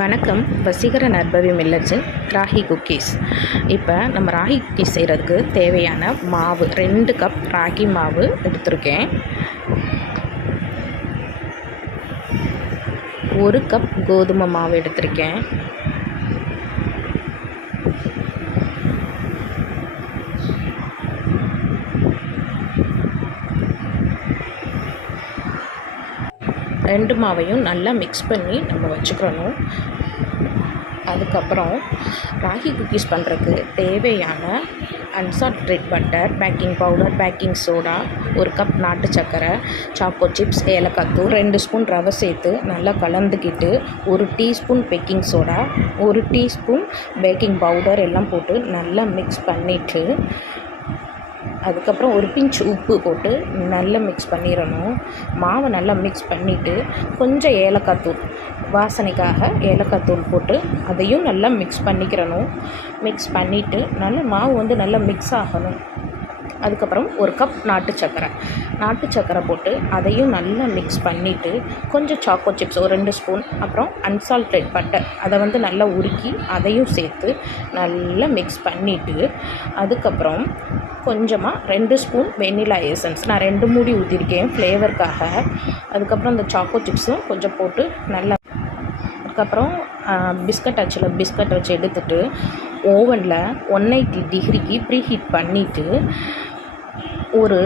வணக்கம். வசீகர நர்பவி millets ragi cookies. இப்போ நம்ம ராகி குக்கீஸ் செய்கிறதுக்கு தேவையான மாவு 2 கப் ராகி மாவு எடுத்திருக்கேன். 1 கப் கோதுமை மாவு எடுத்திருக்கேன். ரெண்டு மாவையும் நல்லா மிக்ஸ் பண்ணி நம்ம வச்சுக்கிறணும். அதுக்கப்புறம் ராகி குக்கீஸ் பண்ணுறதுக்கு தேவையான unsalted butter, baking powder, baking soda, 1 cup நாட்டு சர்க்கரை, சாக்கோ சிப்ஸ், ஏலக்காய் தூள், 2 ஸ்பூன் ரவை சேர்த்து நல்லா கலந்துக்கிட்டு 1 teaspoon baking soda, 1 teaspoon baking powder எல்லாம் போட்டு நல்லா மிக்ஸ் பண்ணிவிட்டு அதுக்கப்புறம் 1 பிஞ்ச் உப்பு போட்டு நல்லா மிக்ஸ் பண்ணிடணும். மாவை நல்லா மிக்ஸ் பண்ணிவிட்டு கொஞ்சம் ஏலக்காய் தூள், வாசனைக்காக ஏலக்காய் தூள் போட்டு அதையும் நல்லா மிக்ஸ் பண்ணிக்கிறணும். மிக்ஸ் பண்ணிவிட்டு நல்லா மாவு நல்லா மிக்ஸ் ஆகணும். அதுக்கப்புறம் 1 கப் நாட்டு சர்க்கரை போட்டு அதையும் நல்லா மிக்ஸ் பண்ணிவிட்டு கொஞ்சம் சாக்கோ சிப்ஸ் ஒரு 2 ஸ்பூன், அப்புறம் அன்சால்டட் பட்டர் அதை நல்லா உருக்கி அதையும் சேர்த்து நல்லா மிக்ஸ் பண்ணிவிட்டு அதுக்கப்புறம் கொஞ்சமாக 2 ஸ்பூன் வெண்ணிலா எசன்ஸ், நான் 2 மூடி ஊற்றிருக்கேன் ஃப்ளேவருக்காக. அதுக்கப்புறம் அந்த சாக்கோ சிப்ஸும் கொஞ்சம் போட்டு நல்லா, அதுக்கப்புறம் பிஸ்கட் வச்சு எடுத்துகிட்டு ஓவனில் 180 டிகிரிக்கு ப்ரீ ஹீட் பண்ணிவிட்டு ஒரு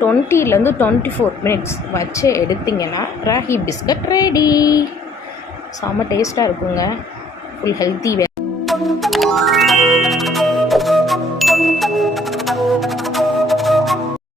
20 to 24 மினிட்ஸ் வச்சு எடுத்திங்கன்னா ராகி பிஸ்கட் ரெடி. செம்ம டேஸ்ட்டாக இருக்குங்க. ஃபுல் ஹெல்த்தி வேறு.